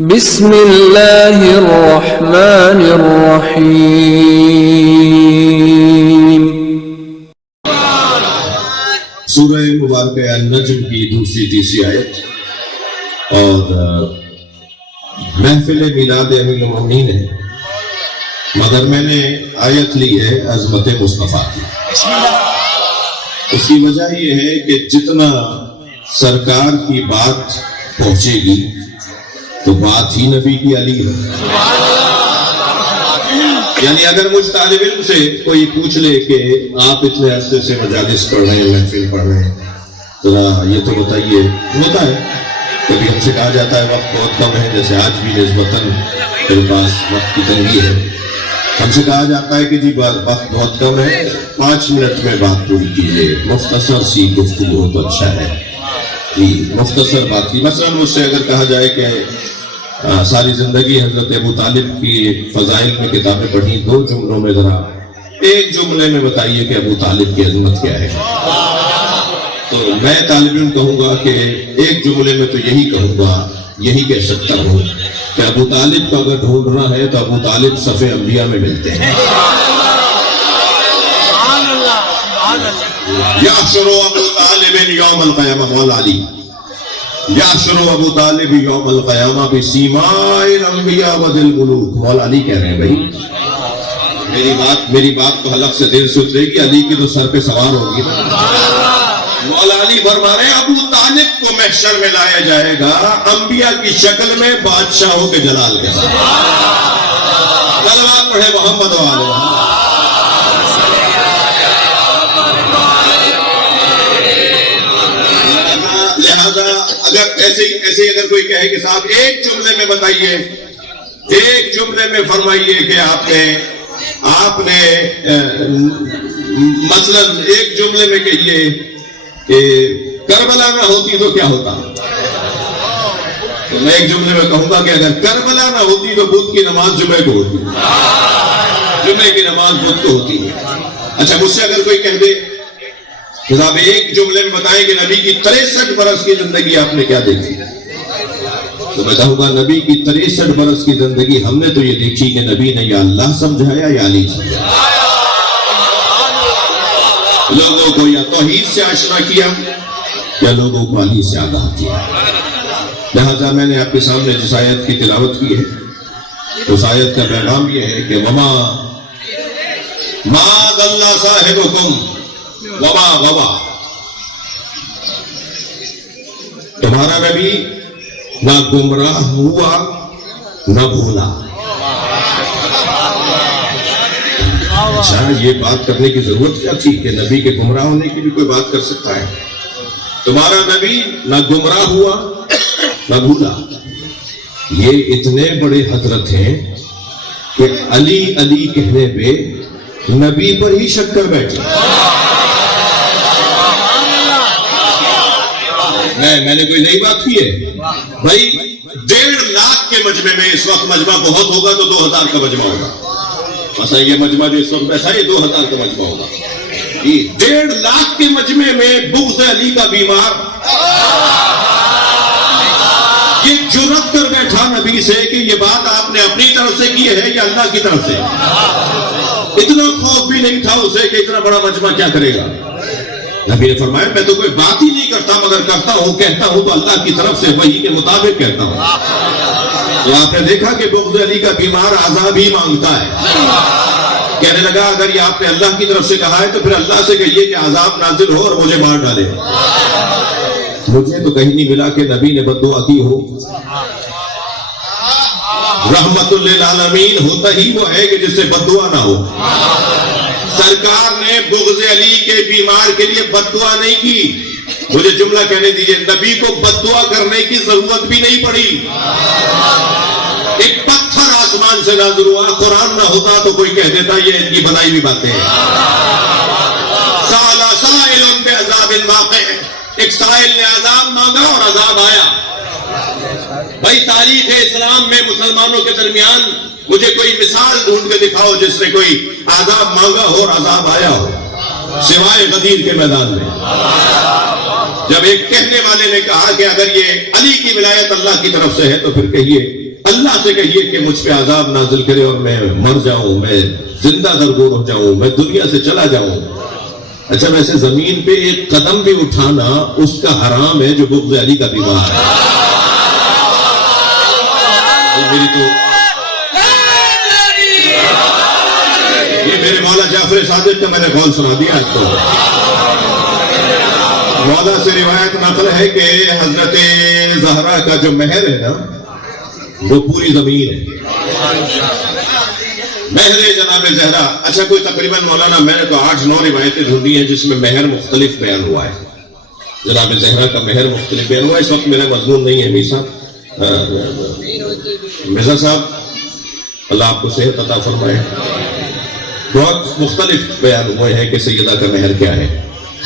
بسم اللہ الرحمن الرحیم۔ سورہ مبارکہ النجم کی دوسری تیسری آیت، اور محفل میلاد امیر المومنین ہے، مگر میں نے آیت لی ہے عظمت مصطفیٰ کی۔ اس کی وجہ یہ ہے کہ جتنا سرکار کی بات پہنچے گی تو بات ہی نبی کی علی ہے۔ یعنی اگر مجھ طالب علم سے کوئی پوچھ لے کہ آپ اتنے عرصے سے مجالس پڑھ رہے ہیں، محفل پڑھ رہے ہیں، ذرا یہ تو بتائیے، ہوتا ہے کبھی ہم سے کہا جاتا ہے وقت بہت کم ہے، جیسے آج بھی نسبتاً میرے پاس وقت کی تنگی ہے، ہم سے کہا جاتا ہے کہ جی وقت بہت کم ہے، 5 منٹ میں بات پوری کیجیے، مختصر سی گفتگو ہو تو اچھا ہے جی، مختصر بات کی۔ مثلا مجھ سے اگر کہا جائے کہ ساری زندگی حضرت ابو طالب کی فضائل میں کتابیں پڑھی، 2 جملوں میں ذرا ایک جملے میں بتائیے کہ ابو طالب کی عظمت کیا ہے، تو میں طالب علم کہوں گا کہ ایک جملے میں تو یہی کہوں گا، یہی کہہ سکتا ہوں کہ ابو طالب کو اگر ڈھونڈنا ہے تو ابو طالب صف انبیاء میں ملتے ہیں۔ یحشر ابو طالب یوم القیامہ، مولا علی، یحشر ابو طالب یوم القیامہ بسیماء الانبیاء و ذل ملوک، مولا علی کہہ رہے ہیں بھائی، میری بات تو حلق سے دیر سے اترے گی، علی کی تو سر پہ سوار ہوگی۔ مولا علی فرما رہے ہیں ابو طالب کو محشر میں لایا جائے گا انبیاء کی شکل میں، بادشاہوں کے جلال کے ساتھ۔ صلوات پڑھے محمد و آل محمد۔ لہذا اگر ایسے اگر کوئی کہے کہ صاحب ایک جملے میں بتائیے، ایک جملے میں فرمائیے کہ آپ نے مثلا ایک جملے میں کہیے کہ کربلا نہ ہوتی تو کیا ہوتا، تو میں ایک جملے میں کہوں گا کہ اگر کربلا نہ ہوتی تو بدھ کی نماز جمعے کو ہوتی، جمعے کی نماز بدھ کو ہوتی ہے۔ اچھا مجھ سے اگر کوئی کہہ دے کہ صاحب ایک جملے میں بتائیں کہ نبی کی 63 برس کی زندگی آپ نے کیا دیکھی، تو میں کہوں گا نبی کی 63 برس کی زندگی ہم نے تو یہ دیکھی کہ نبی نے یا اللہ سمجھایا یا علی سمجھایا، لوگوں کو یا توحید سے آشنا کیا یا لوگوں کو علی سے آگاہ کیا۔ لہذا میں نے آپ کے سامنے جس آیت کی تلاوت کی ہے، اس آیت کا پیغام یہ ہے کہ وما ضل صاحبکم وما غوا، تمہارا نبی نہ گمراہ ہوا نہ بھولا۔ اچھا یہ بات کرنے کی ضرورت کیا تھی کہ نبی کے گمراہ ہونے کی بھی کوئی بات کر سکتا ہے؟ تمہارا نبی نہ گمراہ ہوا نہ بھولا۔ یہ اتنے بڑے حضرت ہیں کہ علی علی کہنے پہ نبی پر ہی شک کر بیٹھے۔ میں نے کوئی نئی بات کی ہے بھائی؟ 1.5 لاکھ کے مجمع میں، اس وقت مجمع بہت ہوگا تو 2000 کا مجمع ہوگا، مثلا یہ مجمع جو اس وقت بیٹھا ہے 2000 کا مجمع ہوگا، 1.5 لاکھ کے مجمع میں بغض علی کا بیمار یہ جرأت کر بیٹھا نبی سے کہ یہ بات آپ نے اپنی طرف سے کی ہے یا اللہ کی طرف سے؟ اتنا خوف بھی نہیں تھا اسے کہ اتنا بڑا مجمع کیا کرے گا۔ نبی نے فرمایا میں تو کوئی بات ہی نہیں کرتا، مگر کرتا ہوں کہتا ہوں تو اللہ کی طرف سے وحی کے مطابق کہتا ہوں۔ تو آپ نے دیکھا کہ بغض علی کا بیمار عذاب ہی مانگتا ہے، کہنے لگا اگر یہ آپ نے اللہ کی طرف سے کہا ہے تو پھر اللہ سے کہیے کہ عذاب نازل ہو اور مجھے مار ڈالے۔ مجھے تو کہیں نہیں ملا کہ نبی نے بد دعا کی ہو۔ رحمت للعالمین ہوتا ہی وہ ہے کہ جس سے بد دعا نہ ہو۔ سرکار نے بغض علی کے بیمار کے لیے بد دعا نہیں کی، مجھے جملہ کہنے دیجئے، نبی کو بد دعا کرنے کی ضرورت بھی نہیں پڑی۔ ایک پتھر آسمان سے نازل ہوا، قرآن نہ ہوتا تو کوئی کہہ دیتا یہ ان کی بنائی ہوئی باتیں ہیں۔ سأل سائل بعذاب واقع، ایک سائل نے عذاب مانگا اور عذاب آیا۔ بھائی تاریخ اسلام میں مسلمانوں کے درمیان مجھے کوئی مثال ڈھونڈ کے دکھاؤ جس نے کوئی عذاب مانگا ہو اور عذاب آیا ہو، سوائے غدیر کے میدان میں۔ جب ایک کہنے والے نے کہا کہ اگر یہ علی کی ولایت اللہ کی طرف سے ہے تو پھر کہیے اللہ سے کہیے کہ مجھ پہ عذاب نازل کرے اور میں مر جاؤں، میں زندہ درگور ہو جاؤں، میں دنیا سے چلا جاؤں۔ اچھا ویسے زمین پہ ایک قدم بھی اٹھانا اس کا حرام ہے جو بغض علی کا بیمار ہے۔ میری تو یہ میرے مولا جعفر صادق کا میں نے قول سنا دیا آج تو۔ مولا سے روایت نقل ہے کہ حضرت زہرا کا جو مہر ہے نا وہ پوری زمین ہے، مہر جناب زہرا۔ اچھا کوئی تقریباً مولانا میں نے تو 8-9 روایتیں ڈھونڈی ہیں جس میں مہر مختلف بیان ہوا ہے، جناب زہرا کا مہر مختلف بیان ہوا ہے۔ اس وقت میرا مضمون نہیں ہے مرزا صاحب، اللہ آپ کو صحت عطا فرمائے۔ بہت مختلف بیان ہوئے ہیں کہ سیدہ کا مہر کیا ہے۔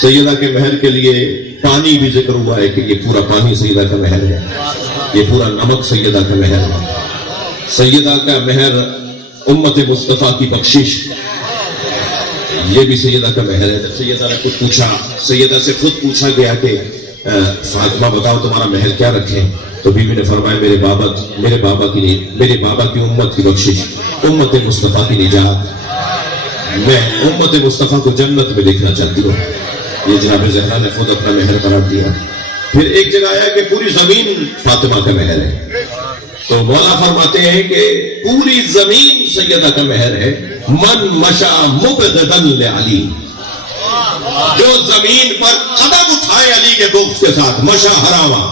سیدہ کے مہر کے لیے پانی بھی ذکر ہوا ہے کہ یہ پورا پانی سیدہ کا مہر ہے، یہ پورا نمک سیدہ کا مہر ہے۔ سیدہ کا مہر امت مصطفیٰ کی بخشش، یہ بھی سیدہ کا مہر ہے۔ جب سیدہ نے کچھ پوچھا، سیدہ سے خود پوچھا گیا کہ فاطمہ بتاؤ تمہارا مہر کیا رکھیں، تو بیوی نے فرمایا میرے بابا کی امت کی بخشش، امت مصطفیٰ کی نجات، میں امت مصطفیٰ کو جنت میں دیکھنا چاہتی ہوں۔ یہ جناب زہرا نے خود اپنا مہر قرار دیا۔ پھر ایک جگہ آیا کہ پوری زمین فاطمہ کا مہر ہے، تو مولا فرماتے ہیں کہ پوری زمین سیدہ کا مہر ہے۔ من مشا مبغضا لعلی، جو زمین پر قدم اٹھائے علی کے بغض کے ساتھ، مشا حراما،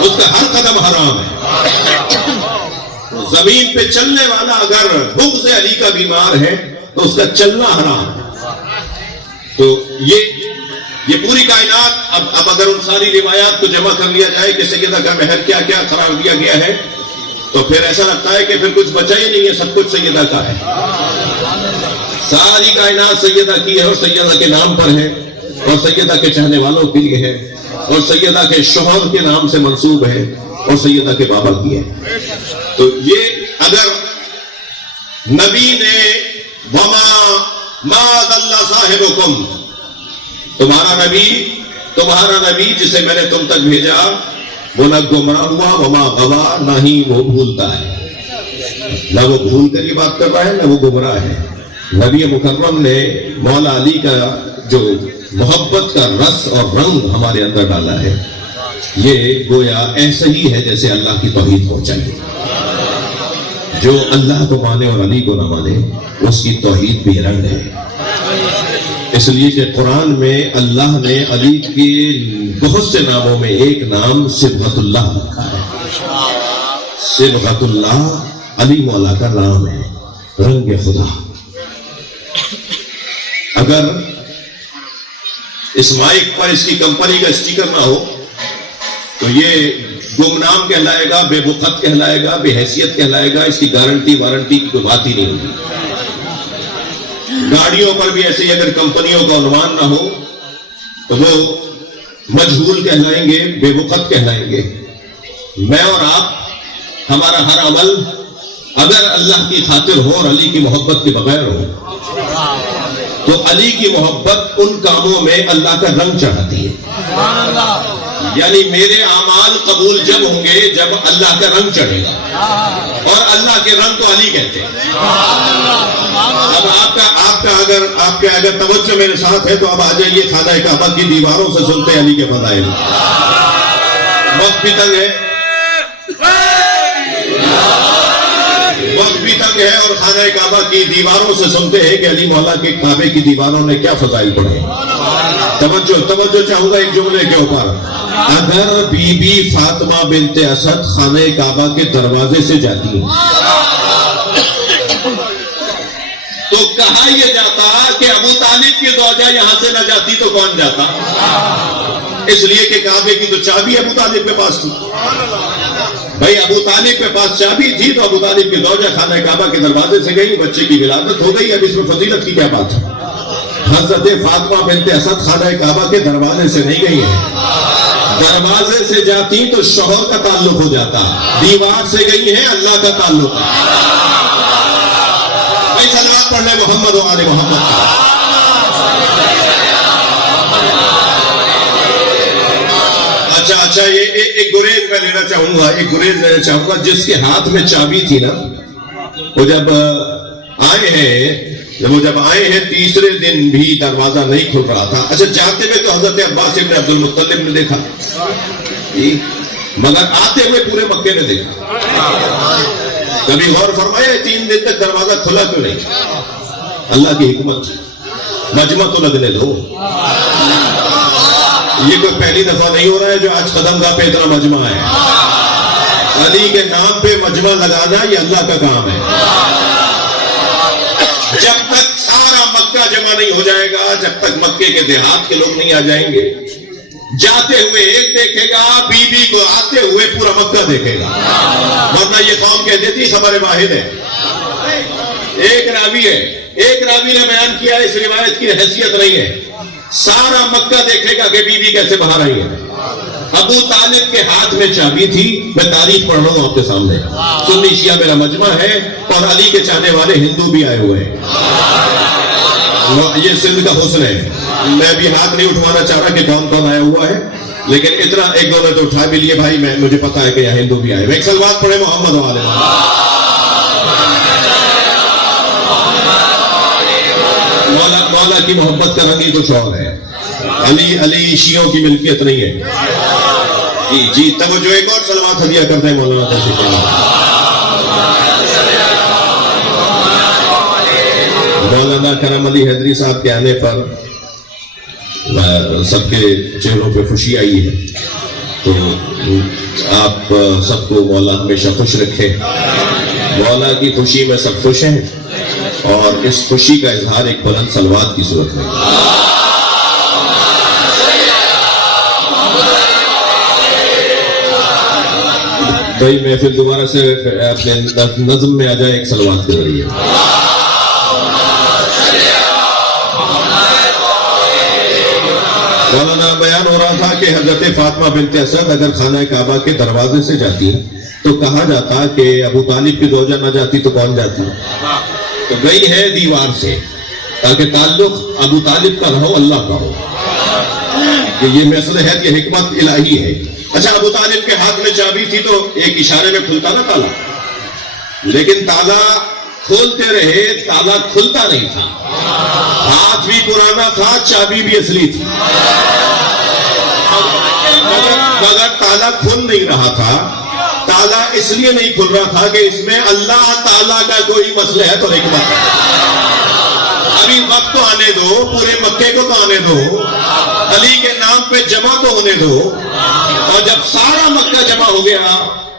اس کا ہر قدم حرام ہے۔ زمین پہ چلنے والا اگر بغض علی کا بیمار ہے تو اس کا چلنا حرام ہے۔ تو یہ پوری کائنات، اب اگر ان ساری روایات کو جمع کر لیا جائے کہ سیدہ کا مہر کیا کیا قرار دیا گیا ہے، تو پھر ایسا لگتا ہے کہ پھر کچھ بچا ہی نہیں ہے، سب کچھ سیدہ کا ہے۔ ساری کائنات سیدہ کی ہے اور سیدہ کے نام پر ہے، اور سیدہ کے چاہنے والوں کے لیے ہے، اور سیدہ کے شوہر کے نام سے منسوب ہے، اور سیدہ کے بابا کی ہے۔ تو یہ اگر نبی نے ما ضل صاحبکم، تمہارا نبی جسے میں نے تم تک بھیجا وہ نہ گمراہ ہوا، وما غوا، نہ ہی وہ بھولتا ہے، نہ وہ بھول کر یہ بات کر رہا ہے، نہ وہ گمراہ ہے۔ نبی مکرم نے مولا علی کا جو محبت کا رس اور رنگ ہمارے اندر ڈالا ہے، یہ گویا ایسا ہی ہے جیسے اللہ کی توحید ہو چاہیے۔ جو اللہ کو مانے اور علی کو نہ مانے اس کی توحید بھی رنگ ہے۔ اس لیے کہ قرآن میں اللہ نے علی کے بہت سے ناموں میں ایک نام صبغت اللہ رکھا ہے۔ صبغت اللہ علی مولا کا نام ہے، رنگ خدا۔ اگر اس مائک پر اس کی کمپنی کا اسٹیکر نہ ہو تو یہ گمنام کہلائے گا، بے بخت کہلائے گا، بے حیثیت کہلائے گا، اس کی گارنٹی وارنٹی کی کوئی بات ہی نہیں ہوگی۔ گاڑیوں پر بھی ایسے ہی اگر کمپنیوں کا عنوان نہ ہو تو وہ مجہول کہلائیں گے، بے بخت کہلائیں گے۔ میں اور آپ، ہمارا ہر عمل اگر اللہ کی خاطر ہو اور علی کی محبت کے بغیر ہو تو علی کی محبت ان کاموں میں اللہ کا رنگ چڑھاتی ہے۔ یعنی میرے اعمال قبول جب ہوں گے جب اللہ کا رنگ چڑھے گا، اور اللہ کے رنگ کو علی کہتے ہیں۔ اب آپ کا اگر توجہ میرے ساتھ ہے تو اب آ جائیے خانہ کعبہ کی دیواروں سے سنتے علی کے فضائل۔ وقت بھی تنگ ہے، اور خانہ کعبہ کی دیواروں سے سنتے ہیں کہ علی مولا کے کعبے کی دیواروں نے کیا فضائل پڑھے۔ توجہ چاہوں گا ایک جملے کے اوپر۔ اگر بی بی فاطمہ بنت اسد خانہ کعبہ کے دروازے سے جاتی ہیں تو کہا یہ جاتا کہ ابو طالب کی زوجہ یہاں سے نہ جاتی تو کون جاتا؟ اس لیے کہ کعبے کی تو چابی ابو طالب کے پاس تھی۔ بھائی ابو طالب کے پاس چابی تھی تو ابو طالب کی زوجہ خانہ کعبہ کے دروازے سے گئی، بچے کی ولادت ہو گئی۔ اب اس میں فضیلت کی کیا بات ہے؟ حضرت فاطمہ بنت اسد خانہ کعبہ کے دروازے سے نہیں گئی ہے، دروازے سے جاتی تو شوہر کا تعلق ہو جاتا، دیوار سے گئی ہے اللہ کا تعلق ہے۔ بھائی صلوات پڑھ لیں محمد و آل محمد۔ اچھا اچھا یہ ایک گریز میں لینا چاہوں گا جس کے ہاتھ میں چابی تھی نا، وہ جب آئے ہیں تیسرے دن بھی دروازہ نہیں کھل رہا تھا. اچھا جاتے ہوئے تو حضرت عباس ابن عبد المطلب نے دیکھا، مگر آتے ہوئے پورے مکے نے دیکھا. کبھی غور فرمایا 3 دن تک دروازہ کھلا کیوں نہیں؟ اللہ کی حکمت. مجمع تو لگنے دو. یہ کوئی پہلی دفعہ نہیں ہو رہا ہے جو آج قدم گاہ پہ اتنا مجمع ہے. علی کے نام پہ مجمع لگانا یہ اللہ کا کام ہے. جب تک سارا مکہ جمع نہیں ہو جائے گا، جب تک مکے کے دیہات کے لوگ نہیں آ جائیں گے، جاتے ہوئے ایک دیکھے گا، بی کو آتے ہوئے پورا مکہ دیکھے گا. ورنہ یہ قوم کہتی تھی خبر واحد ہے. ایک راوی نے بیان کیا، اس روایت کی حیثیت نہیں ہے. سارا مکہ دیکھے گا کہ بی کیسے باہر آئی ہے. ابو طالب کے ہاتھ میں چابی تھی. میں تاریخ پڑھ رہا ہوں آپ کے سامنے. سنی شیعہ میرا مجمع ہے اور علی کے چاہنے والے ہندو بھی آئے ہوئے ہیں. یہ سندھ کا حسن ہے. میں بھی ہاتھ نہیں اٹھوانا چاہ رہا کہ کون کون آیا ہوا ہے، لیکن اتنا ایک دو نے تو اٹھا بھی لیے. بھائی مجھے پتا ہے کہ یہاں ہندو بھی آئے ہوئے. ایک سلوات پڑھے محمد والے. مولا کی محبت کا رنگ ہی کچھ اور ہے. علی شیعوں کی ملکیت نہیں ہے. جی توجہ. ایک اور سلوات ہدیہ کرتے ہیں مولانا تشریف اللہ. مولانا کرم علی حیدری صاحب کے آنے پر سب کے چہروں پہ خوشی آئی ہے. تو آپ سب کو مولا ہمیشہ خوش رکھے. مولا کی خوشی میں سب خوش ہیں اور اس خوشی کا اظہار ایک بلند صلوات کی صورت میں. بھائی محفل دوبارہ سے اپنے نظم میں آ جائے ایک صلوات کے ذریعے. مولانا بیان ہو رہا تھا کہ حضرت فاطمہ بنت اسد اگر خانہ کعبہ کے دروازے سے جاتی تو کہا جاتا کہ ابو طالب کی زوجہ نہ جاتی تو کون جاتی؟ تو گئی ہے دیوار سے تاکہ تعلق ابو طالب کا نہ ہو، اللہ کا ہو. کہ یہ مصلحت، یہ حکمت الہی ہے. اچھا ابو طالب کے ہاتھ میں چابی تھی تو ایک اشارے میں کھلتا نا تالا، لیکن تالا کھولتے رہے، تالا کھلتا نہیں تھا. ہاتھ بھی پرانا تھا، چابی بھی اصلی تھی، مگر تالا کھل نہیں رہا تھا. تالا اس لیے نہیں کھل رہا تھا کہ اس میں اللہ تعالیٰ کا کوئی مصلحت اور حکمت ہے. ابھی وقت تو آنے دو، پورے مکے کو تو آنے دو، علی کے نام پہ جمع تو ہونے دو. اور جب سارا مکہ جمع ہو گیا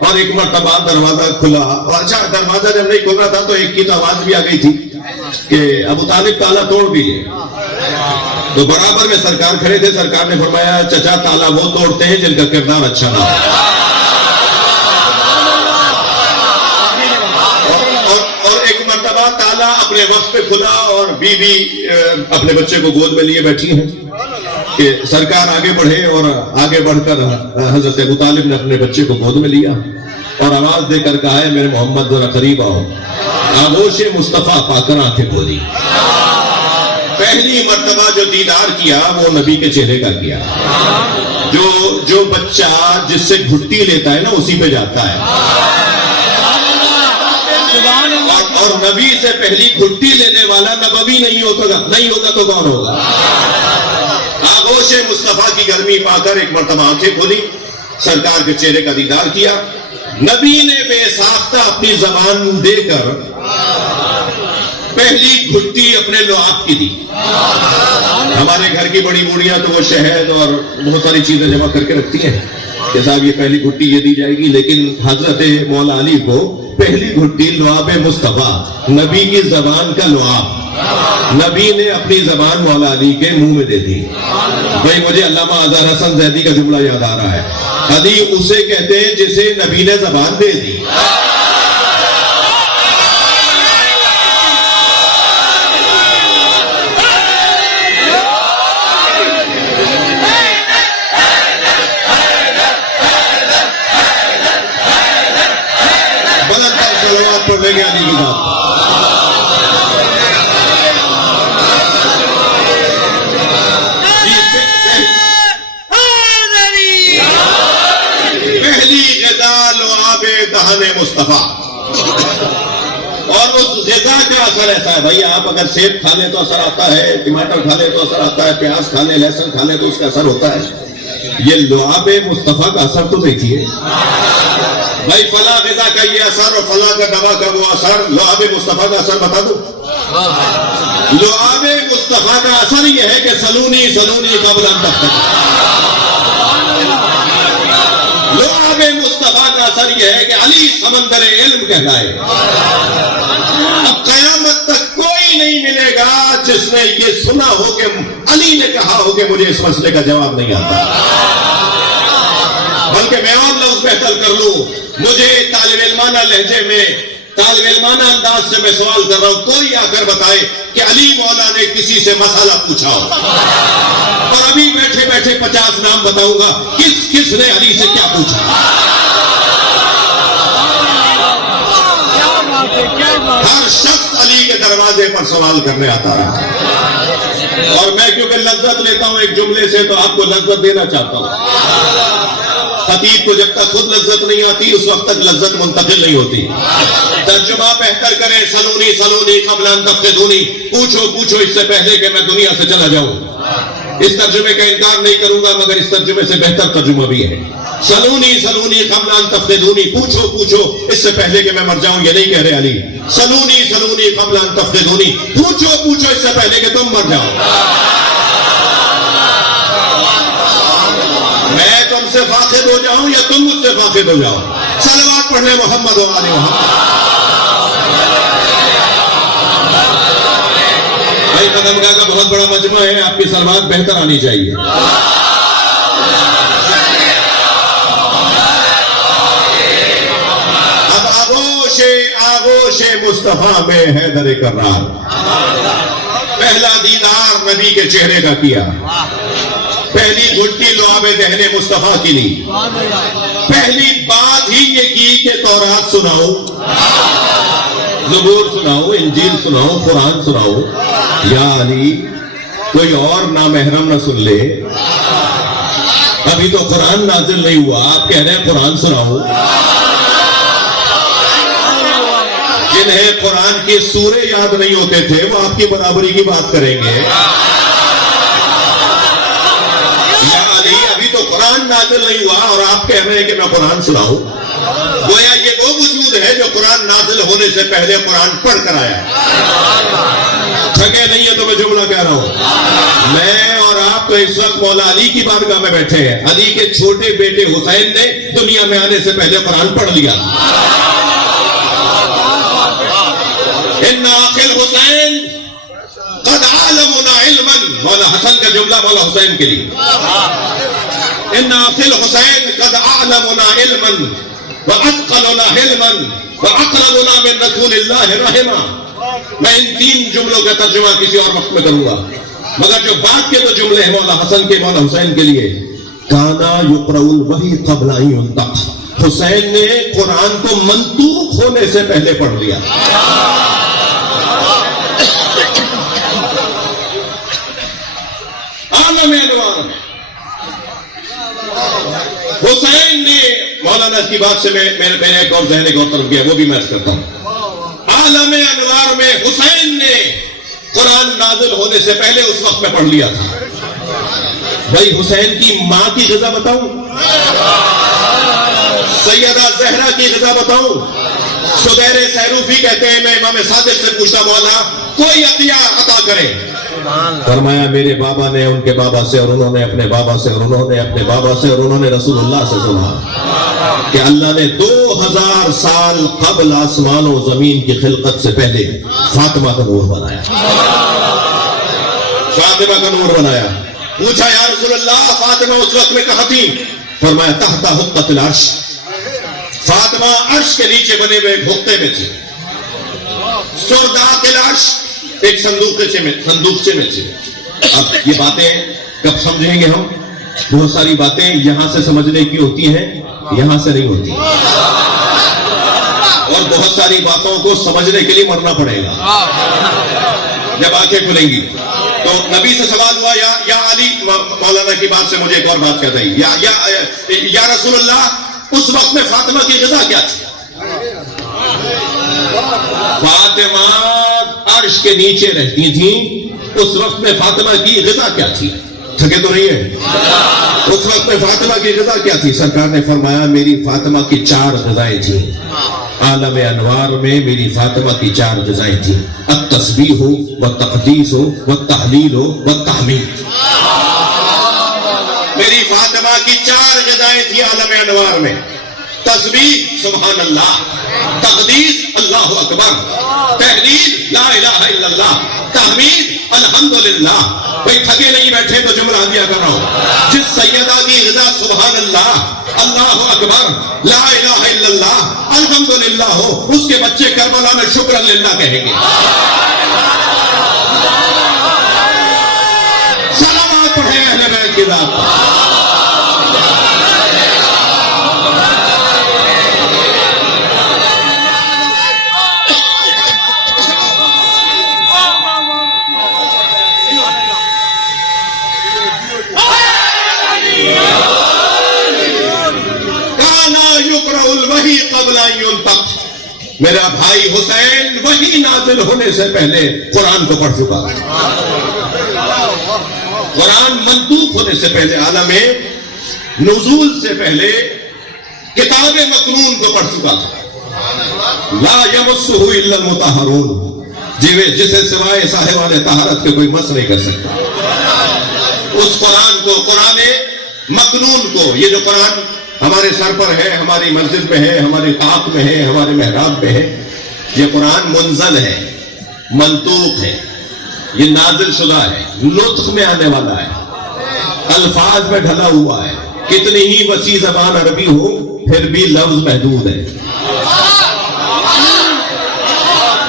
اور ایک مرتبہ دروازہ کھلا، اور اچھا دروازہ جب نہیں کھل رہا تھا تو ایک کی تو آواز بھی آ گئی تھی کہ ابو طالب تالا توڑ دیجیے. تو برابر میں سرکار کھڑے تھے. سرکار نے فرمایا چچا تالا وہ توڑتے ہیں جن کا کردار اچھا نہ ہو. اور ایک مرتبہ تالا اپنے وقت پہ کھلا اور بیوی اپنے بچے کو گود میں لیے بیٹھی ہیں کہ سرکار آگے بڑھے، اور آگے بڑھ کر حضرت ابو طالب نے اپنے بچے کو گود میں لیا اور آواز دے کر کہا ہے میرے محمد ذرا قریب آؤ. آغوش مصطفیٰ پا کر آنکھیں کھولی. پہلی مرتبہ جو دیدار کیا وہ نبی کے چہرے کا کیا. جو بچہ جس سے گھٹی لیتا ہے نا اسی پہ جاتا ہے. اور نبی سے پہلی گھٹی لینے والا نبوی نہیں ہوگا تو کون ہوگا؟ آغوش مصطفیٰ کی گرمی پا کر ایک مرتبہ آنکھیں کھولی، سرکار کے چہرے کا دیدار کیا. نبی نے بے ساختہ اپنی زبان دے کر پہلی گھٹی اپنے لعاب کی دی. ہمارے گھر کی بڑی بوڑھیاں تو وہ شہد اور بہت ساری چیزیں جمع کر کے رکھتی ہیں کہ صاحب یہ پہلی گھٹی یہ دی جائے گی، لیکن حضرت مولا علی کو پہلی گھٹی لعاب مصطفیٰ، نبی کی زبان کا لعاب، نبی نے اپنی زبان مولا علی کے منہ میں دے دی. بھائی مجھے علامہ اظہر حسن زیدی کا جملہ یاد آ رہا ہے، علی اسے کہتے ہیں جسے نبی نے زبان دے دی. پڑھنے گیا علی کی ذات. شان مصطفیٰ. اور اس غذا کا اثر ایسا ہے بھائی، آپ اگر سیب کھا لیں تو اثر آتا ہے، ٹماٹر کھا لیں تو اثر آتا ہے، پیاز کھا لیں، لہسن کھا لیں تو اس کا اثر ہوتا ہے. یہ لعاب مصطفیٰ کا اثر تو دیکھیے بھائی، فلاں غذا کا یہ اثر اور فلاں کا دوا کا وہ اثر، لعاب مصطفیٰ کا اثر بتا دو. لعاب مصطفیٰ کا اثر یہ ہے کہ سلونی سلونی قبل ان تفتح. لعاب مصطفیٰ کا اثر یہ ہے کہ علی سمندر علم کہلائے. اب قیامت تک کوئی نہیں ملے گا جس نے یہ سنا ہو کہ علی نے کہا ہو کہ مجھے اس مسئلے کا جواب نہیں آتا. بلکہ میں اور لفظ بہتر کر لوں، مجھے طالب علمانہ لہجے میں، طالب علمانہ انداز سے میں سوال کر رہا ہوں، کوئی آ کر بتائے کہ علی مولا نے کسی سے مسئلہ پوچھا ہو. اور ابھی بیٹھے بیٹھے 50 نام بتاؤں گا کس کس نے علی سے کیا پوچھا. ہر شخص علی کے دروازے پر سوال کرنے آتا ہے. اور میں کیونکہ لذت لیتا ہوں ایک جملے سے تو آپ کو لذت دینا چاہتا ہوں. خطیب کو جب تک خود لذت نہیں آتی اس وقت تک لذت منتقل نہیں ہوتی. ترجمہ بہتر کریں، سلونی سلونی قبل ان تفتدونی، پوچھو پوچھو اس سے پہلے کہ میں دنیا سے چلا جاؤں. اس ترجمے کا انکار نہیں کروں گا مگر اس ترجمے سے بہتر ترجمہ بھی ہے. سلونی سلونی قبل ان تفتدونی، پوچھو پوچھو اس سے پہلے کہ میں مر جاؤں. یہ نہیں کہہ رہے علی. سلونی سلونی قبل ان تفتدونی، پوچھو پوچھو اس سے پہلے کہ تم مر جاؤ. میں تم سے فاقد ہو جاؤں یا تم مجھ سے فاقد ہو جاؤ. صلوات پڑھنے محمد و آل محمد. بھائی قدم گاہ کا بہت بڑا مجمع ہے، آپ کی صلوات بہتر آنی چاہیے. اب آغوش مصطفیٰ میں حیدر کرار. پہلا دیدار نبی کے چہرے کا کیا، پہلی گھٹی لعاب دہن مصطفیٰ کی لی، پہلی بات ہی یہ کی کہ تورات سناؤ، زبور سناؤ، انجیل سناؤ، قرآن سناؤ. یا علی کوئی اور نامحرم نہ سن لے. ابھی تو قرآن نازل نہیں ہوا، آپ کہہ رہے ہیں قرآن سناؤ. جنہیں قرآن کے سورے یاد نہیں ہوتے تھے وہ آپ کی برابری کی بات کریں گے. یا علی ابھی تو قرآن نازل نہیں ہوا اور آپ کہہ رہے ہیں کہ میں قرآن سناؤں. گویا یہ وہ وجود ہے جو قرآن نازل ہونے سے پہلے قرآن پڑھ کر آیا. تھکے نہیں ہے تو میں جملہ کہہ رہا ہوں. میں اور آپ تو اس وقت مولا علی کی بارگاہ میں بیٹھے ہیں. علی کے چھوٹے بیٹے حسین نے دنیا میں آنے سے پہلے قرآن پڑھ لیا. ان آخر حسین قد عالمنا علما، مولا حسن کا جملہ مولا حسین کے لیے. ان آخر حسین قد عالمنا علما واتقننا علما واقربنا من رسول اللہ رحما. میں ان 3 جملوں کا ترجمہ کسی اور وقت میں کروں گا مگر جو بات کے تو جملے ہیں مولا حسن کے، مولا حسین کے لیے. کانا یقرأ الوحی قبل ان ينطق. حسین نے قرآن کو منطوق ہونے سے پہلے پڑھ لیا. عالم انوار حسین نے، مولانا کی بات سے میں ایک اور ذہن کو طرف گیا وہ بھی میں عرض کرتا ہوں. عالم انوار میں حسین نے قرآن نازل ہونے سے پہلے اس وقت میں پڑھ لیا تھا. بھائی حسین کی ماں کی غذا بتاؤں، سیدہ زہرا کی غذا بتاؤں. سدیر سیروفی کہتے ہیں میں امام صادق سے پوچھتا مولا کوئی عطیہ عطا کرے. فرمایا میرے بابا نے ان کے بابا سے اور انہوں نے اپنے بابا سے اور انہوں نے اپنے بابا سے اور انہوں نے رسول اللہ سے سنا کہ اللہ نے 2000 سال قبل آسمان و زمین کی خلقت سے پہلے فاطمہ کا نور بنایا. فاطمہ کا نور بنایا. پوچھا یا رسول اللہ فاطمہ اس وقت میں کہاں تھی؟ فرمایا تحت حقت العرش. فاطمہ عرش کے نیچے بنے ہوئے ایک حقے میں تھی. سردات العرش ایک صندوقچے میں تھی. اب یہ باتیں کب سمجھیں گے ہم؟ بہت ساری باتیں یہاں سے سمجھنے کی ہوتی ہیں، یہاں سے نہیں ہوتی. اور بہت ساری باتوں کو سمجھنے کے لیے مرنا پڑے گا جب آنکھیں کھلیں گی. تو نبی سے سوال ہوا یا علی، مولانا کی بات سے مجھے ایک اور بات کہتا ہے یا رسول اللہ اس وقت میں فاطمہ کی غذا کیا تھی؟ فاطمہ عرش کے نیچے رہتی تھیں. اس وقت میں فاطمہ کی غذا کیا تھی؟ تھکے تو نہیں ہے؟ اس وقت میں فاطمہ کی غذا کیا تھی؟ سرکار نے فرمایا میری فاطمہ کی 4 غذائیں تھیں. عالم انوار میں میری فاطمہ کی 4 غذائیں تھیں. التسبیح ہو والتقدیس ہو والتحلیل ہو والتحمید. میری فاطمہ کی 4 غذائیں تھیں عالم انوار میں. تسبیح سبحان اللہ، تقدیس اللہ اکبر، تحلیل لا الہ الا اللہ، تحمید الحمدللہ. کوئی تھکے نہیں بیٹھے تو جملہ دیا کر رہا ہوں. جس سیدہ کی غذا سبحان اللہ، اللہ اکبر، لا الہ الا اللہ، الحمدللہ ہو، اس کے بچے کربلا میں شکر للہ کہیں گے. سلامات پڑھیں اہل بیت کی ذات پر. میرا بھائی حسین وہی نازل ہونے سے پہلے قرآن کو پڑھ چکا. قرآن منطوق ہونے سے پہلے، عالم نزول سے پہلے کتاب مکنون کو پڑھ چکا تھا. لا یمسہ الا المطہرون، جسے سوائے صاحبان طہارت کے کوئی مس نہیں کر سکتا. اس قرآن کو، قرآن مکنون کو، یہ جو قرآن ہمارے سر پر ہے، ہماری مسجد میں ہے، ہماری طاق میں ہے، ہمارے محراب میں ہے، یہ قرآن منزل ہے، منطوق ہے، یہ نازل شدہ ہے، نطق میں آنے والا ہے، الفاظ میں ڈھلا ہوا ہے. کتنی ہی وسیع زبان عربی ہو پھر بھی لفظ محدود ہے.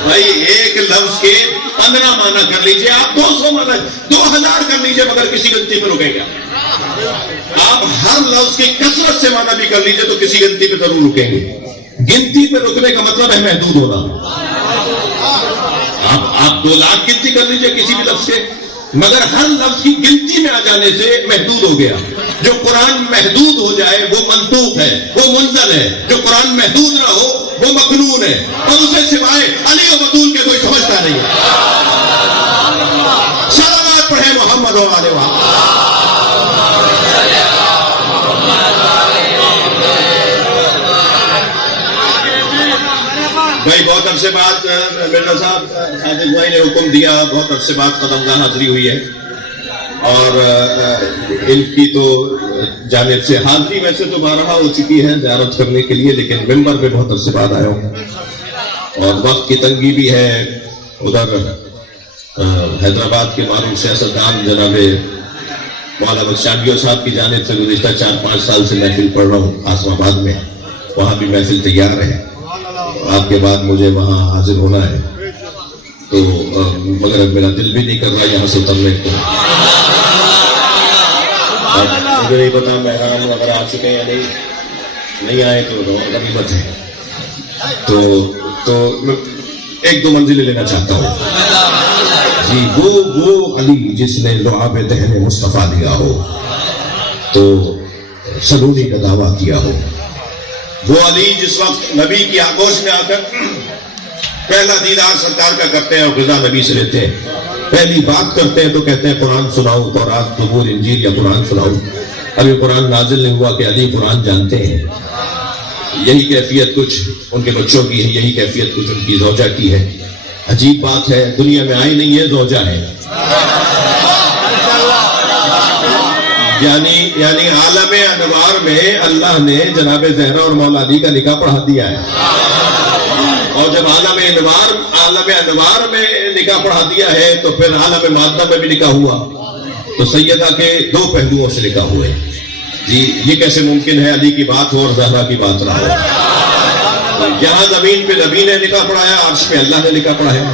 بھائی ایک لفظ کے 15 معنی کر لیجئے آپ، 200 معنی، 2000 کر لیجئے، مگر کسی غلطی پہ رکیں گے. آپ ہر لفظ کی کثرت سے معنی بھی کر لیجئے تو کسی گنتی پہ ضرور رکیں گے. گنتی پہ رکنے کا مطلب ہے محدود ہونا. آپ 2 لاکھ گنتی کر لیجئے کسی بھی لفظ کے، مگر ہر لفظ کی گنتی میں آ جانے سے محدود ہو گیا. جو قرآن محدود ہو جائے وہ منطوق ہے، وہ منزل ہے. جو قرآن محدود نہ ہو وہ مکنون ہے، اور اسے سوائے علی و بطول کے کوئی سمجھتا نہیں ہے. سلامات پڑھیں محمد و آل محمد. بھائی بہت عرصے بعد مرزا صاحب حافظ بھائی نے حکم دیا، بہت عرصے بعد قدم گاہ حاضری ہوئی ہے، اور ان کی تو جانب سے حاضری ویسے تو بارہا ہو چکی ہے زیارت کرنے کے لیے، لیکن ممبر پہ بہت عرصے بعد آیا ہوں، اور وقت کی تنگی بھی ہے. ادھر حیدرآباد کے معروف سیاستدان جناب مولانا بخشانگیو صاحب کی جانب سے گزشتہ 4-5 سال سے محفل پڑھ رہا ہوں عاصم آباد میں. وہاں بھی محفل تیار ہے، آپ کے بعد مجھے وہاں حاضر ہونا ہے، تو مگر میرا دل بھی نہیں کر رہا یہاں سے اترنے کو. مجھے نہیں پتا مہران اگر آ چکے ہیں یا نہیں آئے تو غنیمت ہے. تو 1-2 منزلیں لینا چاہتا ہوں. جی وہ علی جس نے لعاب دہن مصطفیٰ لیا ہو تو سلونی کا دعویٰ کیا ہو. وہ علی جس وقت نبی کی آغوش میں آ کر پہلا دیدار سرکار کا کرتے ہیں اور غذا نبی سے لیتے ہیں. پہلی بات کرتے ہیں تو کہتے ہیں قرآن سناؤ، تورات، زبور، انجیل یا قرآن سناؤ. ابھی قرآن نازل نہیں ہوا کہ علی قرآن جانتے ہیں. یہی کیفیت کچھ ان کے بچوں کی ہے، یہی کیفیت کچھ ان کی زوجہ کی ہے. عجیب بات ہے، دنیا میں آئی نہیں ہے، زوجہ ہے. یعنی عالم انوار میں اللہ نے جناب زہرا اور مولا علی کا نکاح پڑھا دیا ہے، اور جب عالم انوار میں نکاح پڑھا دیا ہے تو پھر عالم مادہ میں بھی نکاح ہوا. تو سیدہ کے 2 پہلوؤں سے نکاح ہوئے. جی یہ کیسے ممکن ہے علی کی بات ہو اور زہرا کی بات نہ ہو؟ یہاں زمین پہ نبی نے نکاح پڑھایا، عرش پہ اللہ نے نکاح پڑھایا.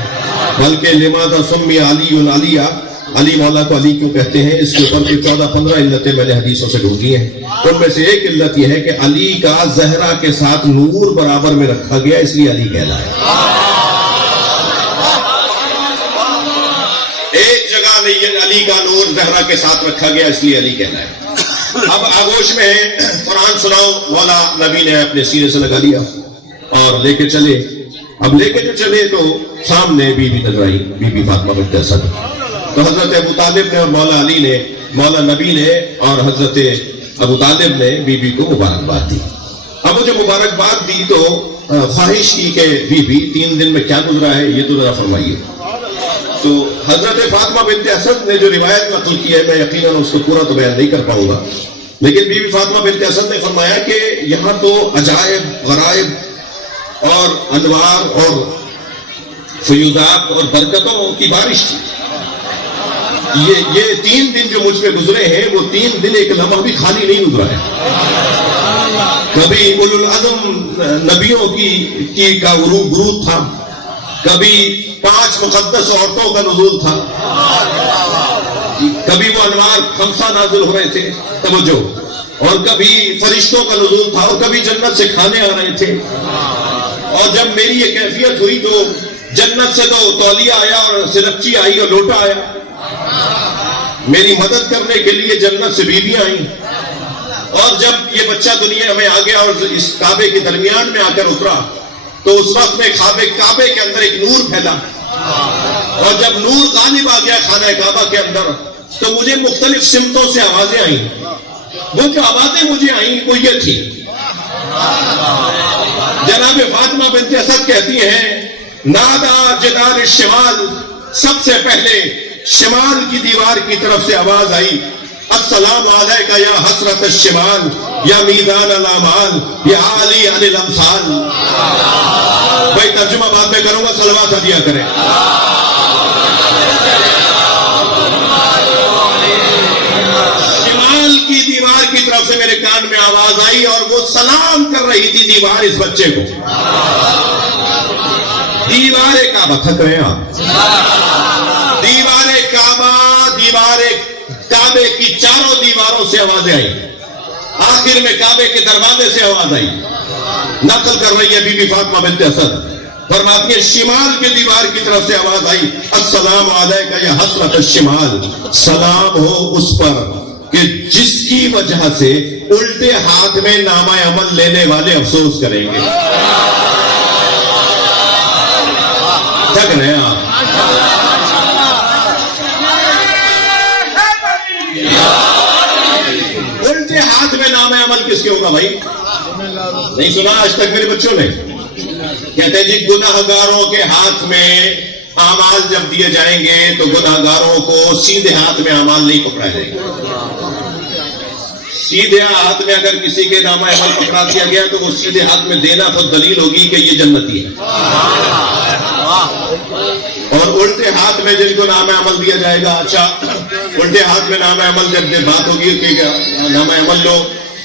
بلکہ لماذا سمی علی علیہ، علی مولا کو علی کیوں کہتے ہیں، اس کے اوپر 14-15 علتیں میں نے حدیثوں سے ڈھونڈی ہیں. ان میں سے ایک علت یہ ہے کہ علی کا زہرا کے ساتھ نور برابر میں رکھا گیا، اس لیے علی کہلایا. ایک جگہ نہیں علی کا نور زہرا کے ساتھ رکھا گیا، اس لیے علی کہلایا. اب آغوش میں قرآن سناؤ، مولا نبی نے اپنے سینے سے لگا لیا اور لے کے چلے. اب لے کے جو چلے تو سامنے بی بی نظر آئی، بی بی فاطمہ بنت اسد. تو حضرت ابو طالب نے اور مولا علی نے، مولا نبی نے اور حضرت ابو طالب نے بی بی کو مبارکباد دی. اب وہ جو مبارکباد دی تو خواہش کی کہ بی بی 3 دن میں کیا گزرا ہے یہ تو ذرا فرمائیے. تو حضرت فاطمہ بنت اسد نے جو روایت نقل کی ہے، میں یقیناً اس کو پورا تو بیان نہیں کر پاؤں گا، لیکن بی بی فاطمہ بنت اسد نے فرمایا کہ یہاں تو عجائب، غرائب اور انوار اور فیوضات اور برکتوں کی بارش تھی. یہ 3 دن جو مجھ پہ گزرے ہیں وہ 3 دن ایک لمحہ بھی خالی نہیں گزرا ہے. کبھی اولو العزم نبیوں کی کا ورود تھا، کبھی 5 مقدس عورتوں کا نزول تھا، کبھی وہ انوار 5 نازل ہو رہے تھے، توجہ، اور کبھی فرشتوں کا نزول تھا، اور کبھی جنت سے کھانے آ رہے تھے. اور جب میری یہ کیفیت ہوئی تو جنت سے تو تولیہ آیا اور سلکچی آئی اور لوٹا آیا. میری مدد کرنے کے لیے جنت سے بیویاں آئیں. اور جب یہ بچہ دنیا میں آ گیا اور اس کعبے کے درمیان میں آ کر اترا تو اس وقت میں کعبے کے اندر ایک نور پھیلا. اور جب نور غالب آ گیا خانہ کعبہ کے اندر تو مجھے مختلف سمتوں سے آوازیں آئیں. وہ جو آوازیں مجھے آئیں وہ یہ تھی. جناب فاطمہ بنت اسد کہتی ہیں نادا جدار الشمال، سب سے پہلے شمال کی دیوار کی طرف سے آواز آئی، السلام علیکہ یا حسرت الشمال یا میدان الاعمال یا علی علی الامثال. بھائی ترجمہ بعد میں کروں گا، صلوات دیا کریں. شمال کی دیوار کی طرف سے میرے کان میں آواز آئی اور وہ سلام کر رہی تھی دیوار اس بچے کو. دیوار کعبہ، تھک رہے ہیں آپ؟ دیوار کعبے کی چاروں دیواروں سے آوازیں آئی. آخر میں کعبے کے دروازے سے آواز آئی. نقل کر رہی ہے بی بی فاطمہ بنت اسد، فرماتی ہے شمال کی دیوار کی طرف سے آواز آئی، السلام علیکہ یا حسرت الشمال، سلام ہو اس پر کہ جس کی وجہ سے الٹے ہاتھ میں نامہ عمل لینے والے افسوس کریں گے. تھک رہے ہیں آپ؟ الٹے ہاتھ میں نام عمل کس کے ہوگا بھائی؟ نہیں سنا آج تک میرے بچوں نے؟ کہتے ہیں جی گناہگاروں کے ہاتھ میں اعمال جب دیے جائیں گے تو گناہگاروں کو سیدھے ہاتھ میں اعمال نہیں پکڑا جائے گا. سیدھے ہاتھ میں اگر کسی کے نامہ عمل پکڑا دیا گیا تو وہ سیدھے ہاتھ میں دینا خود دلیل ہوگی کہ یہ جنتی ہے. اور الٹے ہاتھ میں جن کو نامہ عمل دیا جائے گا، اچھا الٹے ہاتھ میں نامہ عمل جب بات ہوگی کہ نامہ عمل لو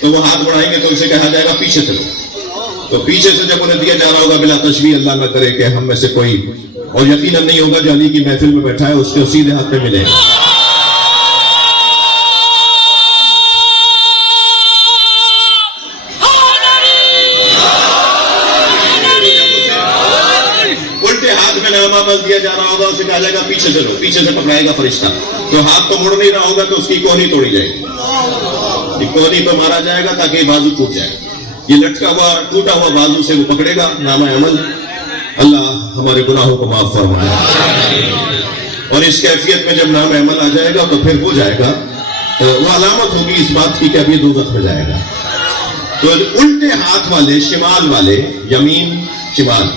تو وہ ہاتھ بڑھائیں گے تو ان سے کہا جائے گا پیچھے سے لو. تو پیچھے سے جب انہیں دیا جا رہا ہوگا بلا تشبیہ، اللہ نہ کرے کہ ہم میں سے کوئی، اور یقیناً نہیں ہوگا جو علی کی محفل میں بیٹھا ہے اس کے سیدھے ہاتھ میں ملے گا. نامہ عمل دیا جا رہا ہوگا اسے کہا جائے گا پیچھے سے لو، پیچھے سے پکڑائے گا فرشتہ. تو ہاتھ تو مڑ نہیں رہا ہوگا تو اس کی کوہنی توڑی جائے گی. کوہنی پہ مارا جائے گا تاکہ بازو ٹوٹ جائے. یہ لٹکا ہوا ٹوٹا ہوا بازو سے وہ پکڑے گا نامہ عمل. اللہ ہمارے گناہوں کو معاف فرمائے. اور اس کیفیت میں جب نامہ عمل آ جائے گا تو پھر ہو جائے گا، وہ علامت ہوگی اس بات کی کہ اب یہ دوزخ میں جائے گا. تو الٹے ہاتھ والے، شمال والے، یمین شمال،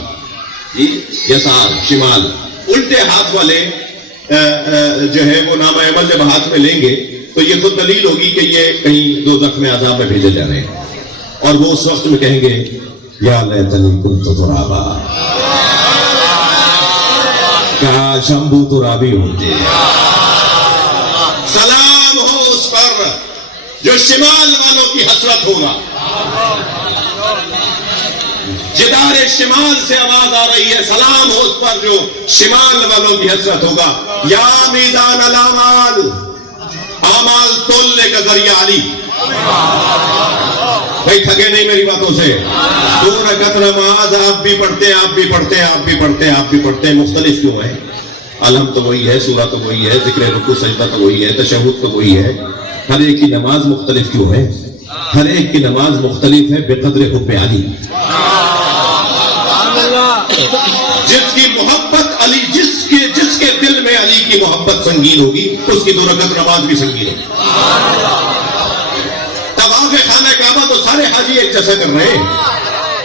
یسار شمال، الٹے ہاتھ والے جو ہے وہ نامہ عمل جب ہاتھ میں لیں گے تو یہ خود دلیل ہوگی کہ یہ کہیں دوزخ میں عذاب میں بھیجے جا رہے ہیں. اور وہ اس وقت میں کہیں گے یا لیتنی کنت ترابا، کاش ہم بھی ترابی ہوتے. سلام ہو اس پر جو شمال والوں کی حسرت ہوگا. جدار شمال سے آواز آ رہی ہے، سلام ہو اس پر جو شمال والوں کی حسرت ہوگا. یا میدان الاعمال، اعمال تولنے کا ذریعہ علی. بھائی تھکے نہیں میری باتوں سے؟ 2 رکعت نماز آپ بھی پڑھتے ہیں، آپ بھی پڑھتے ہیں، آپ بھی پڑھتے ہیں، آپ بھی پڑھتے ہیں. مختلف کیوں ہے؟ الحمد تو وہی ہے، سورہ تو وہی ہے، ذکر رکوع سجدہ تو وہی ہے، تشہد تو وہی ہے. ہر ایک کی نماز مختلف کیوں ہے؟ ہر ایک کی نماز مختلف ہے بقدر حب علی. کی محبت سنگین ہوگی، اس کی 2 رکعت نماز بھی سنگین ہوگی۔ طواف خانہ کعبہ تو سارے حاجی ایک جیسا کر رہے ہیں،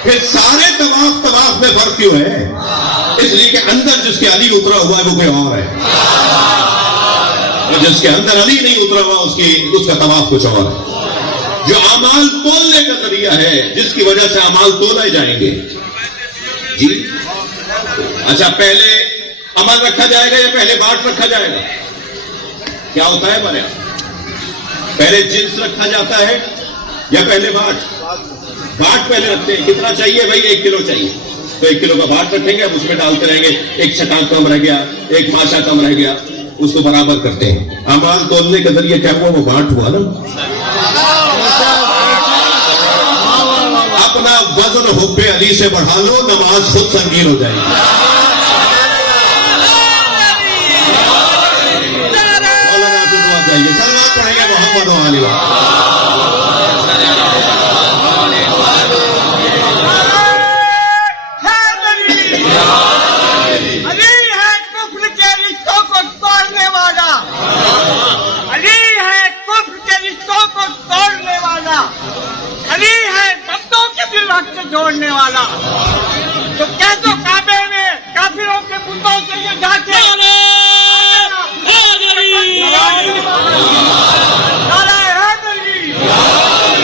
پھر سارے طواف میں فرق کیوں ہے؟ اس لیے کہ اندر جس کے علی اترا ہوا ہے وہ کوئی اور ہے، اور جس کے اندر علی نہیں اترا ہوا اس کا طواف کچھ اور ہے۔ جو اعمال تولنے کا ذریعہ ہے، جس کی وجہ سے اعمال تولے جائیں گے، جی اچھا پہلے عمل رکھا جائے گا یا پہلے باٹ رکھا جائے گا؟ کیا ہوتا ہے ہمارے یہاں؟ پہلے جنس رکھا جاتا ہے یا پہلے باٹ؟ باٹ پہلے رکھتے ہیں۔ کتنا چاہیے بھائی؟ 1 کلو چاہیے، تو 1 کلو کا باٹ رکھیں گے، اب اس میں ڈالتے رہیں گے، 1 چھٹان کم رہ گیا، 1 ماشا کم رہ گیا، اس کو برابر کرتے ہیں۔ اعمال تولنے کا ذریعہ کیا ہوا؟ وہ باٹ ہوا نا۔ اپنا وزن حب علی سے بڑھا لو، نماز خود سنگین ہو جائے گی۔ سلوات پڑھیں گے محمد و آل محمد۔ علی ہے کفر کے رشتوں کو توڑنے والا، علی ہے کفر کے رشتوں کو توڑنے والا، علی ہے بندوں کے دل حق سے جوڑنے والا۔ تو کیسے کعبے میں کافروں کے بتوں سے یہ جا کے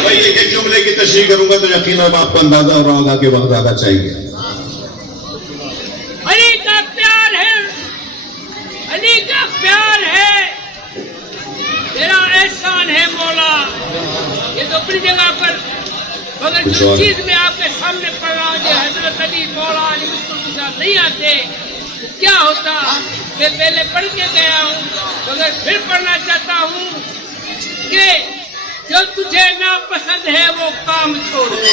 بھائی ایک جملے کی تشریح کروں گا تو یقیناً آپ کو اندازہ ہو رہا ہوگا کہ وقت زیادہ چاہیے۔ علی کا پیار ہے، علی کا پیار ہے، تیرا احسان ہے مولا۔ یہ تو اپنی جگہ پر، مگر جو چیز میں آپ کے سامنے پڑھ رہا ہوں، حضرت علی مولا علی مصطفیٰ کے ساتھ نہیں آتے تو کیا ہوتا؟ میں پہلے پڑھ کے گیا ہوں مگر پھر پڑھنا چاہتا ہوں کہ جو تجھے ناپسند ہے وہ کام چھوڑ دے۔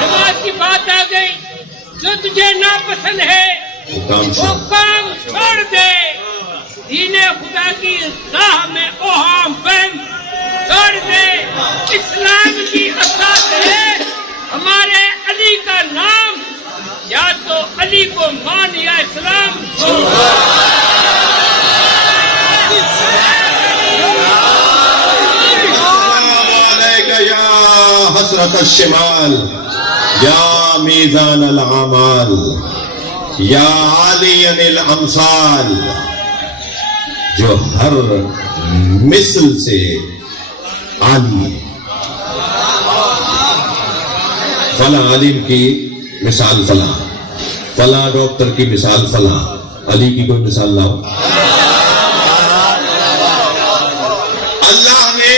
نماز کی بات آ گئی، جو تجھے ناپسند ہے وہ کام چھوڑ دے۔ دین خدا کی راہ میں اوہام فہم چھوڑ دے۔ اسلام کی اساس ہے ہمارے علی کا نام، یا تو علی کو مان یا اسلام چھوڑ۔ حسرت الشمال یا میزان الاعمال یا عالی الامثال، جو ہر مثل سے عالی ہے۔ فلاں عالم کی مثال فلاں، فلاں ڈاکٹر کی مثال فلاں، علی کی کوئی مثال نہ ہو۔ اللہ نے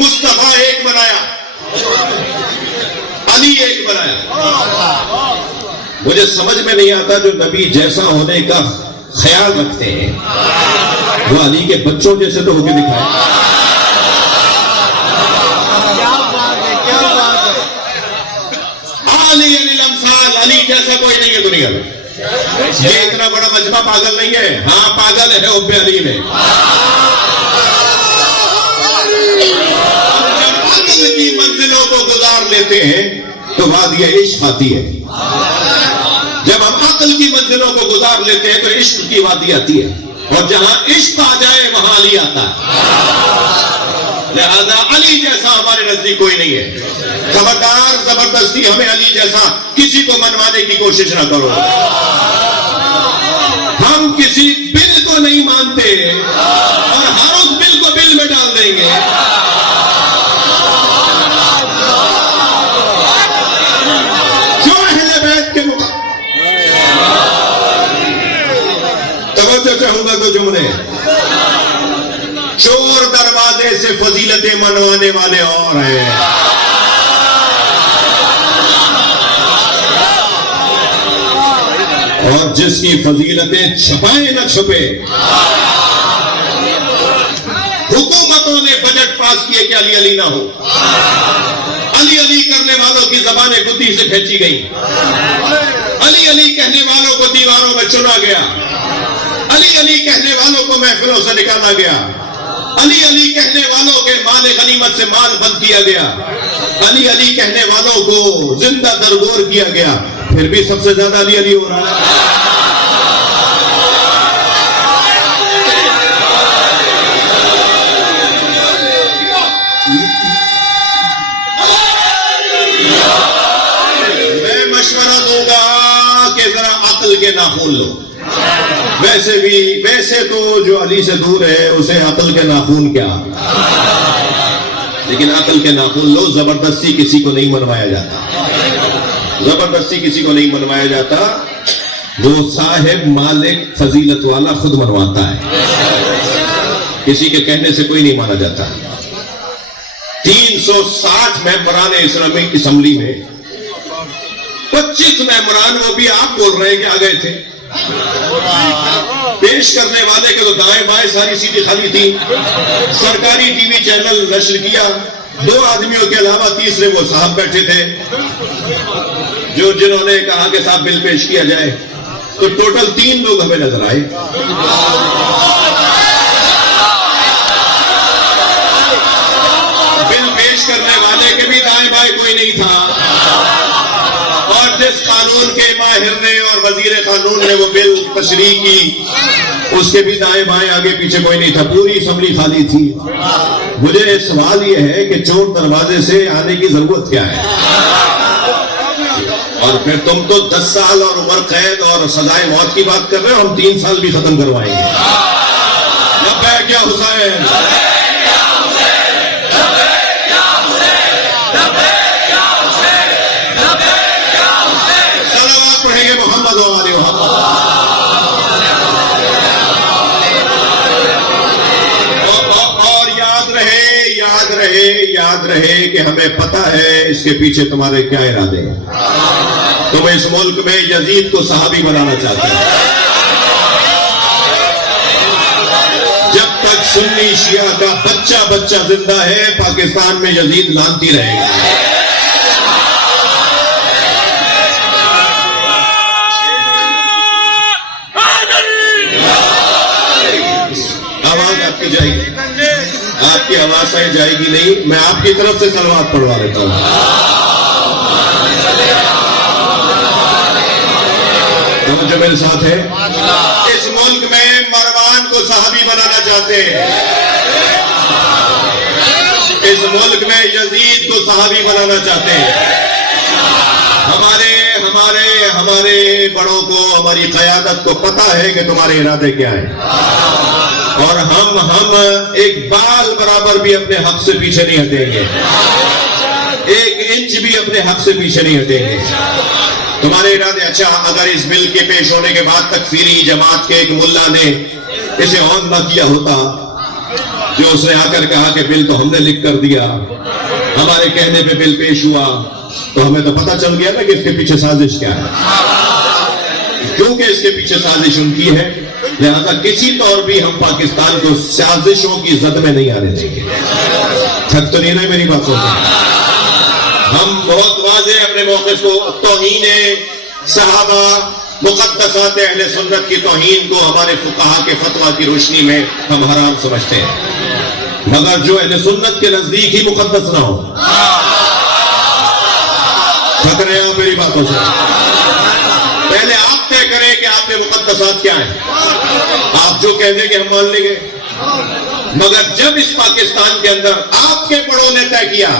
مصطفیٰ ایک بنایا، علی ایک بنایا۔ مجھے سمجھ میں نہیں آتا جو نبی جیسا ہونے کا خیال رکھتے ہیں وہ علی کے بچوں جیسے تو ہو کے دکھائے۔ علی الامثال، علی جیسا کوئی نہیں ہے دنیا میں۔ یہ اتنا بڑا مجمع پاگل نہیں ہے، ہاں پاگل ہے حب علی میں۔ کی منزلوں کو گزار لیتے ہیں تو وادی عشق آتی ہے۔ جب ہم عقل کی منزلوں کو گزار لیتے ہیں تو عشق کی وادی آتی ہے، اور جہاں عشق آ جائے وہاں علی آتا ہے۔ لہذا علی جیسا ہمارے نزدیک کوئی نہیں ہے۔ خبردار زبردستی ہمیں علی جیسا کسی کو منوانے کی کوشش نہ کرو۔ ہم کسی بل کو نہیں مانتے اور ہر اس بل کو بل میں ڈال دیں گے۔ چاہوں گا تو جملے، چور دروازے سے فضیلتیں منوانے والے اور ہیں، اور جس کی فضیلتیں چھپائے نہ چھپے۔ حکومتوں نے بجٹ پاس کیے کہ علی علی نہ ہو، علی علی کرنے والوں کی زبانیں گدی سے کھینچی گئی، علی علی کہنے والوں کو دیواروں میں چنا گیا، علی علی کہنے والوں کو محفلوں سے نکالا گیا، علی علی کہنے والوں کے مال غنیمت سے مال بند کیا گیا، علی علی کہنے والوں کو زندہ درگور کیا گیا، پھر بھی سب سے زیادہ علی علی ہو رہا ہے۔ ذرا عقل کے ناخن لو. ویسے تو جو علی سے دور ہے اسے عقل کے ناخن کیا, لیکن عقل کے ناخن لو. زبردستی کسی کو نہیں منوایا جاتا, زبردستی کسی کو نہیں منوایا جاتا. وہ صاحب مالک فضیلت والا خود منواتا ہے, کسی کے کہنے سے کوئی نہیں مانا جاتا. 360 ممبران اسلامک اسمبلی میں 25 ممبران وہ بھی آپ بول رہے ہیں کہ آ گئے تھے. پیش کرنے والے کے تو دائیں بائیں ساری سیٹیں خالی تھی. سرکاری ٹی وی چینل نشر کیا, 2 آدمیوں کے علاوہ تیسرے وہ صاحب بیٹھے تھے جنہوں نے کہا کہ صاحب بل پیش کیا جائے. تو ٹوٹل 3 لوگ ہمیں نظر آئے. بل پیش کرنے والے کے بھی دائیں بائیں کوئی نہیں تھا, اور جس قانون کے ماہر نے اور وزیر قانون نے وہ بل تشریح کی اس کے بھی دائیں بائیں آگے پیچھے کوئی نہیں تھا. پوری اسمبلی خالی تھی. مجھے سوال یہ ہے کہ چور دروازے سے آنے کی ضرورت کیا ہے؟ اور پھر تم تو 10 سال اور عمر قید اور سزائے موت کی بات کر رہے ہو, ہم 3 سال بھی ختم کروائیں گے. لبیک یا حسین, صلوات پڑھیں گے محمد و آل محمد. اور یاد رہے کہ ہمیں پتہ ہے اس کے پیچھے تمہارے کیا ارادے ہیں. تم اس ملک میں یزید کو صحابی بنانا چاہتے ہیں. جب تک سنی شیعہ کا بچہ زندہ ہے پاکستان میں یزید لانتی رہے گا. آواز آپ کی جائے گی, آپ کی آواز آئی جائے گی نہیں. میں آپ کی طرف سے صلوات پڑھوا لیتا ہوں. جو میرے ساتھ ہے, اس ملک میں مروان کو صحابی بنانا چاہتے ہیں, اس ملک میں یزید کو صحابی بنانا چاہتے ہیں. ہمارے بڑوں کو, ہماری قیادت کو پتہ ہے کہ تمہارے ارادے کیا ہیں, اور ہم ایک بال برابر بھی اپنے حق سے پیچھے نہیں ہٹیں گے, 1 انچ بھی اپنے حق سے پیچھے نہیں ہٹیں گے. تمہارے ارادے اچھا, اگر اس بل کے پیش ہونے کے بعد تکفیری جماعت کے ایک ملا نے اسے آن نہ کیا ہوتا, جو اس نے آ کر کہا کہ بل تو ہم نے لکھ کر دیا, ہمارے کہنے پہ بل پیش ہوا, تو ہمیں تو پتہ چل گیا نا کہ اس کے پیچھے سازش کیا ہے. کیونکہ اس کے پیچھے سازش ان کی ہے, لہذا کسی طور بھی ہم پاکستان کو سازشوں کی زد میں نہیں آنے دیں گے. تھک تو نہیں رہے میری باتوں سے؟ ہم بہت واضح اپنے موقف کو, توہین صحابہ مقدسات اہل سنت کی توہین کو ہمارے فقہا کے فتویٰ کی روشنی میں ہم حرام سمجھتے ہیں, مگر جو اہل سنت کے نزدیک ہی مقدس نہ ہو. تھک رہے ہو میری باتوں سے؟ پہلے آپ طے کریں کہ آپ کے مقدسات کیا ہیں. آپ جو کہہ دیں کہ ہم مان لیں گے, مگر جب اس پاکستان کے اندر آپ کے بڑوں نے طے کیا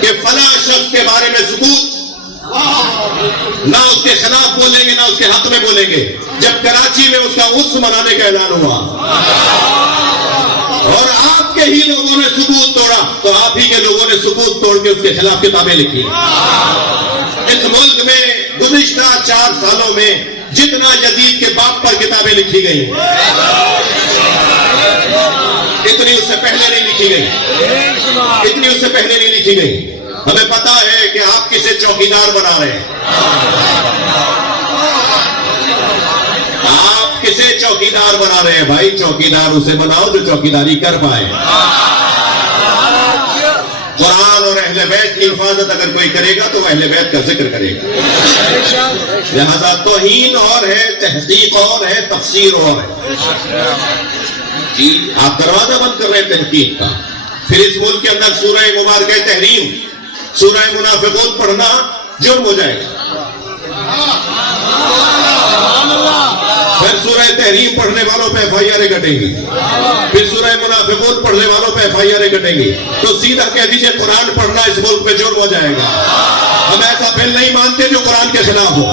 کہ فلاں شخص کے بارے میں سکوت, نہ اس کے خلاف بولیں گے نہ اس کے حق میں بولیں گے, جب کراچی میں اس کا عرس منانے کا اعلان ہوا اور آپ کے ہی لوگوں نے سکوت توڑا, تو آپ ہی کے لوگوں نے سکوت توڑ کے اس کے خلاف کتابیں لکھی. اس ملک میں گزشتہ 4 سالوں میں جتنا یزید کے باپ پر کتابیں لکھی گئی اتنی اس سے پہلے نہیں لکھی گئی, ہمیں پتا ہے کہ آپ کسے چوکیدار بنا رہے ہیں. آپ کسے چوکیدار بنا رہے ہیں بھائی؟ چوکیدار اسے بناؤ جو چوکیداری کر پائے. قرآن اور اہل بیت کی حفاظت اگر کوئی کرے گا تو وہ اہل بیت کا ذکر کرے گا. لہذا توہین اور ہے, تحقیق اور ہے, تفسیر اور ہے. جی آپ دروازہ بند کر رہے ہیں تحقیق کا. پھر اس ملک کے اندر سورہ مبارکہ تحریم, سورہ منافقون پڑھنا جرم ہو جائے گا. پھر سورہ تحریم پڑھنے والوں پہ FIR کٹیں گی, پھر سورہ منافقون پڑھنے والوں پہ FIR کٹیں گی. تو سیدھا کہہ دیجئے قرآن پڑھنا اس ملک پہ جرم ہو جائے گا. ہم ایسا بل نہیں مانتے جو قرآن کے خلاف ہو.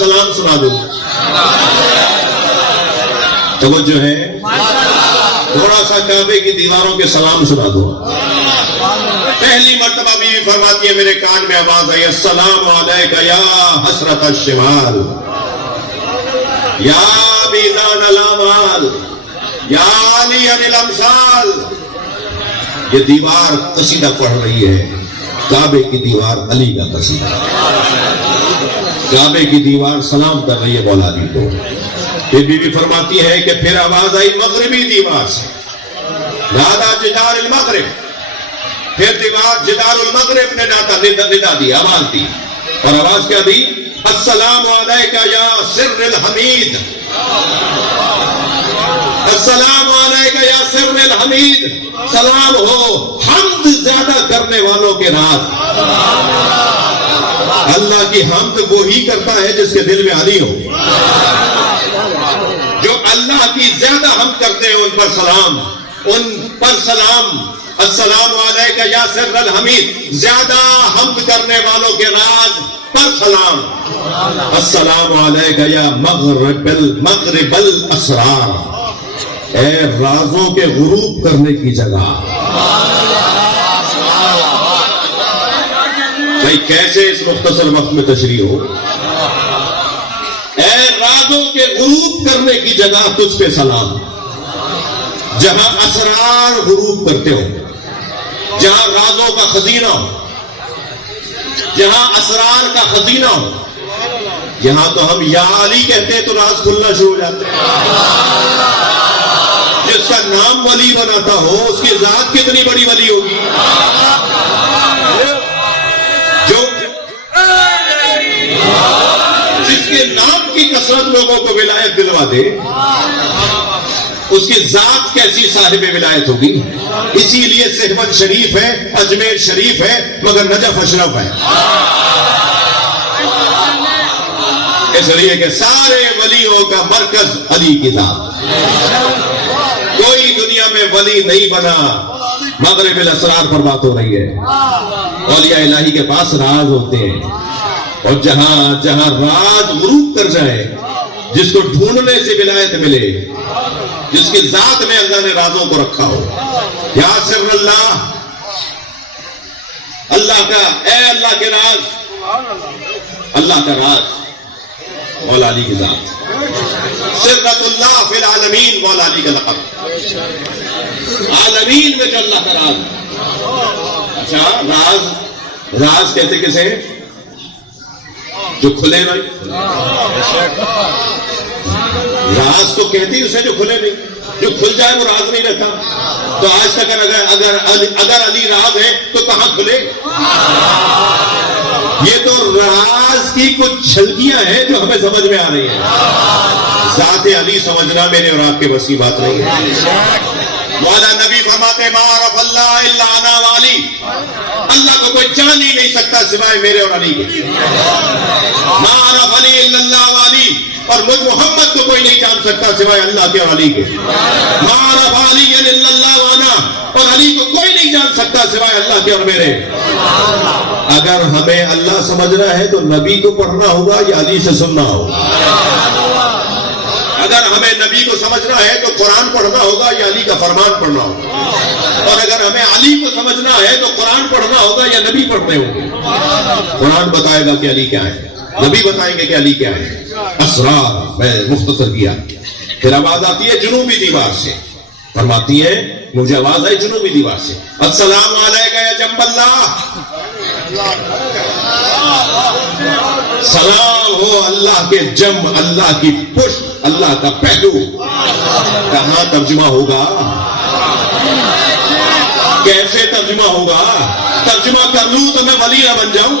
سلام سنا دوں. توجہ ہے, تھوڑا سا کعبے کی دیواروں کے سلام سنا دو. پہلی مرتبہ بیوی فرماتی ہے میرے کان میں آواز آئی, السلام علیکہ یا حسرت الشمال, یا میزان الامال, یا علی الامثال. یہ دیوار قصیدہ پڑھ رہی ہے, کعبے کی دیوار علی کا قصیدہ. کعبے کی دیوار سلام کر رہی ہے مولا علی کو. یہ بیوی فرماتی ہے کہ پھر آواز آئی مغربی دیوار سے, نادا جدار المغرب. پھر دیوار جدار المغرب نے ندا دی, آواز دی, اور آواز کیا دی؟ السلام علیکہ یا سر الحمید, السلام علیکہ یا سر الحمید. سلام ہو حمد زیادہ کرنے والوں کے راز. اللہ کی حمد وہی کرتا ہے جس کے دل میں علی ہو. جو اللہ کی زیادہ حمد کرتے ہیں ان پر سلام, ان پر سلام. السلام علیکہ یا سر الحمید, زیادہ حمد کرنے والوں کے راز پر سلام. السلام علیکہ یا مغرب الاسرار, اے رازوں کے غروب کرنے کی جگہ. بھائی کیسے اس مختصر وقت میں تشریح ہو؟ اے رازوں کے غروب کرنے کی جگہ تجھ پہ سلام. جہاں اسرار غروب کرتے ہو, جہاں رازوں کا خزینہ ہو, جہاں اسرار کا خزینہ ہو, یہاں تو ہم یا علی کہتے ہیں تو راز کھلنا شروع ہو جاتے ہیں. جس کا نام ولی بناتا ہو اس کی ذات کتنی بڑی ولی ہوگی. جو جس کے نام کی کثرت لوگوں کو ولایت دلوا دے اس کی ذات کیسی صاحب ولایت ہوگی. اسی لیے سہمت شریف ہے, اجمیر شریف ہے, مگر نجف اشرف ہے. اس لیے کہ سارے ولیوں کا مرکز علی کی ذات. کوئی دنیا میں ولی نہیں بنا. مغرب الاسرار پر بات ہو رہی ہے. اولیاء الہی کے پاس راز ہوتے ہیں, اور جہاں جہاں راز غروب کر جائے, جس کو ڈھونڈنے سے ولایت ملے, جس کی ذات میں اللہ نے رازوں کو رکھا ہو. یا سر اللہ, اللہ کا, اے اللہ کے راز, اللہ کا راز مولا علی کی ذات. سرت اللہ فی العالمین, مولا علی کا لقب. عالمین میں جو اللہ کا راز. اچھا راز, راز کہتے کسے؟ جو کھلے نہیں. راز تو کہتے ہیں اسے جو کھلے نہیں. جو کھل جائے وہ راز نہیں رہتا. تو آج تک اگر علی راز ہے تو کہاں کھلے؟ یہ تو راز کی کچھ چھلکیاں ہیں جو ہمیں سمجھ میں آ رہی ہیں. ذات علی سمجھنا میرے اور آپ کے بس کی بات نہیں ہے. مولا نبی فرماتے ما عرف اللہ الا انا والی, اللہ کو کوئی جان ہی نہیں سکتا سوائے میرے اور علی کے. ما عرف علی الا اللہ والی, اور مجھ محمد کو کوئی نہیں جان سکتا سوائے اللہ کے اور علی کے. ما عرف علی الا اللہ وانا, اور علی کو کوئی نہیں جان سکتا سوائے اللہ کے اور میرے. اگر ہمیں اللہ سمجھنا ہے تو نبی کو پڑھنا ہوگا یا علی سے سننا ہوگا. اگر ہمیں نبی کو سمجھنا ہے تو قرآن پڑھنا ہوگا یا علی کا فرمان پڑھنا ہوگا. اور اگر ہمیں علی کو سمجھنا ہے تو قرآن پڑھنا ہوگا یا نبی پڑھنے ہوں گے. قرآن بتائے گا کہ علی کیا ہے, نبی بتائیں گے کہ علی کیا ہے. اسرار میں مختصر کیا. پھر آواز آتی ہے جنوبی دیوار سے. فرماتی ہے مجھے آواز آئی جنوبی دیوار سے, السلام علیکہ یا جنب اللہ, سلام ہو اللہ کے جنب, اللہ کی پشت, اللہ کا پہلو. کہاں ترجمہ ہوگا, کیسے ترجمہ ہوگا؟ ترجمہ کر لوں تو میں ولی نہ بن جاؤں,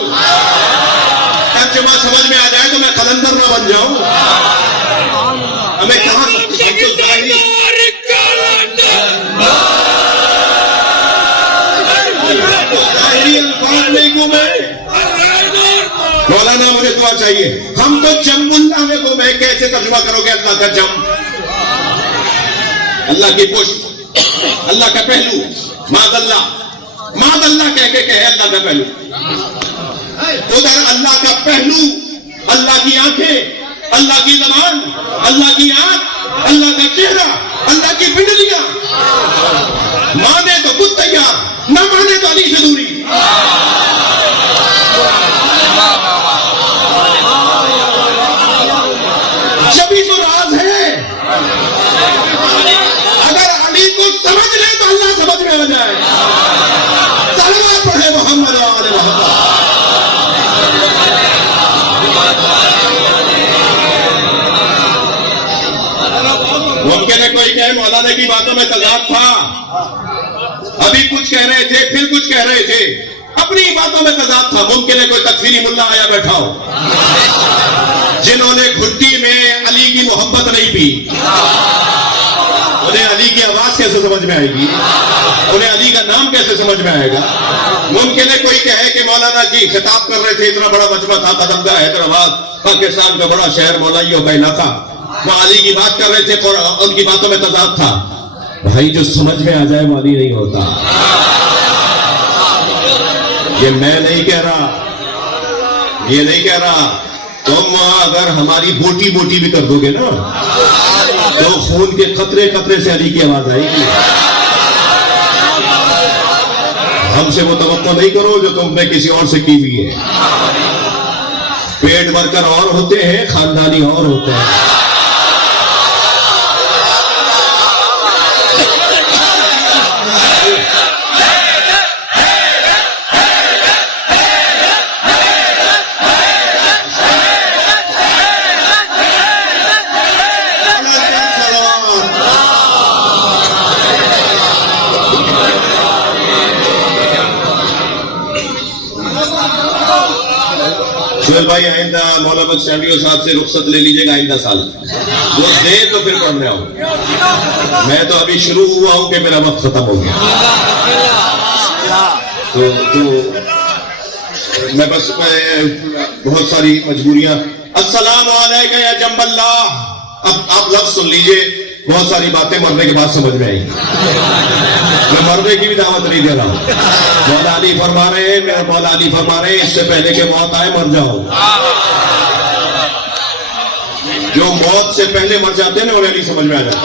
ترجمہ سمجھ میں آ جائے تو میں قلندر نہ بن جاؤں. ہمیں کہاں مولانا مجھے دعا چاہیے. ہم تو جم اللہ میں کو میں کیسے ترجمہ کرو گے اللہ کا جم, اللہ کی پشت, اللہ کا پہلو. ماد اللہ کہہ کے کہے اللہ کا پہلو. ادھر اللہ کا پہلو, اللہ اللہ کی آنکھیں، اللہ کی زبان، اللہ کی آنکھ، اللہ کا چہرہ، اللہ کی پنڈلیاں. مانے تو خود تیار، نہ مانے تو علی سے دوری. جبھی تو راز ہے. اگر علی کو سمجھ لے تو اللہ سمجھ میں آ جائے. صلوات پڑھے محمد و آل محمد. ممکن ہے کوئی کہے مولانا کی باتوں میں تضاد تھا، ابھی کچھ کہہ رہے تھے پھر کچھ کہہ رہے تھے، اپنی باتوں میں تضاد تھا. ممکن ہے کوئی تکفیری ملا آیا بیٹھا ہو جنہوں نے گھٹی میں علی کی محبت نہیں پی. انہیں علی کی آواز کیسے سمجھ میں آئے گی؟ انہیں علی کا نام کیسے سمجھ میں آئے گا؟ ممکن ہے کوئی کہے کہ مولانا جی خطاب کر رہے تھے، اتنا بڑا مجمع تھا، قدمگاہ حیدرآباد پاکستان کا بڑا شہر، مولائیوں کا علاقہ، وہ علی کی بات کر رہے تھے اور ان کی باتوں میں تضاد تھا. بھائی جو سمجھ میں آ جائے وہ علی نہیں ہوتا. یہ میں نہیں کہہ رہا، یہ نہیں کہہ رہا. تم اگر ہماری بوٹی بوٹی بھی کر دو گے نا تو خون کے قطرے قطرے سے علی کی آواز آئے گی. ہم سے وہ توقع نہیں کرو جو تم نے کسی اور سے کی ہوئی ہے. پیٹ بھر کر اور ہوتے ہیں، خاندانی اور ہوتے ہیں. سہیل بھائی آئندہ مولانا بخش اسٹوڈیو صاحب سے رخصت لے لیجیے گا آئندہ سال. وہ دے تو پھر پڑھنے آؤں. میں تو ابھی شروع ہوا ہوں کہ میرا وقت ختم ہو گیا. تو میں بس بہت ساری مجبوریاں. السلام علیکم یا جنب اللہ. اب آپ لفظ سن لیجئے، بہت ساری باتیں مرنے کے بعد سمجھ میں آئیں گی. میں مرنے کی بھی دعوت نہیں دے رہا ہوں. مولا علی فرما رہے ہیں، میرے مولا علی فرما رہے ہیں اس سے پہلے کہ موت آئے مر جاؤ. جو موت سے پہلے مر جاتے ہیں نا انہیں نہیں سمجھ میں آ جاتا.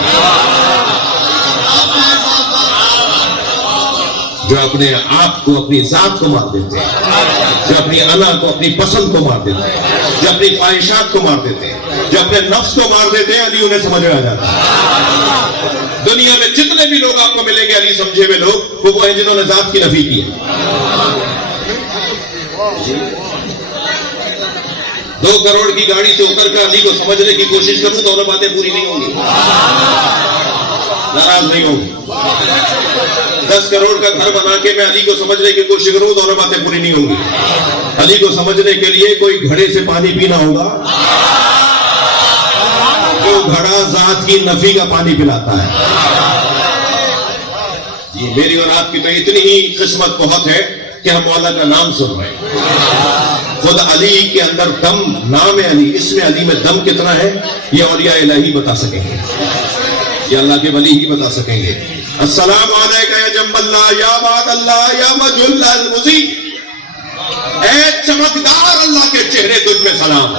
جو اپنے آپ کو، اپنی ذات کو مار دیتے ہیں، جو اپنی انا کو، اپنی پسند کو مار دیتے ہیں، جو اپنی خواہشات کو مار دیتے ہیں، جو اپنے نفس کو مار دیتے ہیں، علی انہیں سمجھ میں آ جاتا ہے. دنیا میں جتنے بھی لوگ آپ کو ملیں گے علی سمجھے ہوئے لوگ، وہ ہیں جنہوں نے ذات کی نفی کی ہے. 2 کروڑ کی گاڑی سے اتر کر علی کو سمجھنے کی کوشش کروں تو انہیں باتیں پوری نہیں ہوں گی، ناراض نہیں ہوں گی. 10 کروڑ کا گھر بنا کے میں علی کو سمجھنے کی کوشش کروں تو انہیں باتیں پوری نہیں ہوں گی. علی کو سمجھنے کے لیے کوئی گھڑے سے پانی پینا ہوگا جو گھڑا ذات کی نفی کا پانی پلاتا ہے. میری اور آپ کی تو اتنی ہی قسمت بہت ہے کہ ہم مولا کا نام سن رہے ہیں. خود علی کے اندر دم، نام علی، اسم علی میں دم کتنا ہے یہ اولیاء الہی بتا سکیں گے، یہ اللہ کے ولی ہی بتا سکیں گے. السلام علیکم یا جنب اللہ یا عباد اللہ یا مجل المزی. اے چمکدار اللہ کے چہرے تجھ میں سلام.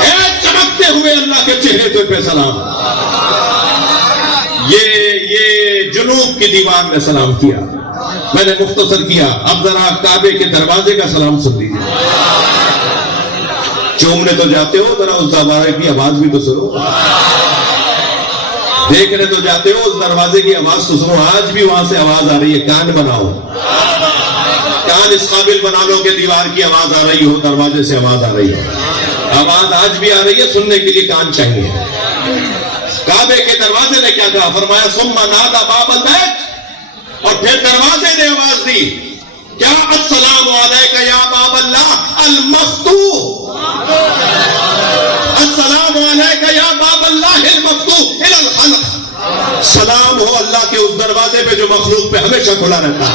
اے چمکتے ہوئے اللہ کے چہرے تجھ میں سلام. یہ جنوب کی دیوار نے سلام کیا، میں نے مختصر کیا. اب ذرا کعبے کے دروازے کا سلام سن لیجیے. چومنے تو جاتے ہو، ذرا اس دروازے کی آواز بھی تو سنو. دیکھنے تو جاتے ہو، اس دروازے کی آواز تو سنو. آج بھی وہاں سے آواز آ رہی ہے. کان بناؤ، کان اس قابل بنا لو کہ دیوار کی آواز آ رہی ہو، دروازے سے آواز آ رہی ہو. آواز آج بھی آ رہی ہے، سننے کے لیے کان چاہیے. کعبے کے دروازے نے کیا کہا؟ فرمایا ثم نادى باب البيت، اور پھر دروازے نے آواز دی کیا؟ السلام علیکم یا باب اللہ المفتوح. السلام علیکم یا باب اللہ المفتوح الى الخلق. سلام ہو اللہ کے اس دروازے پہ جو مخلوق پہ ہمیشہ کھلا رہتا ہے.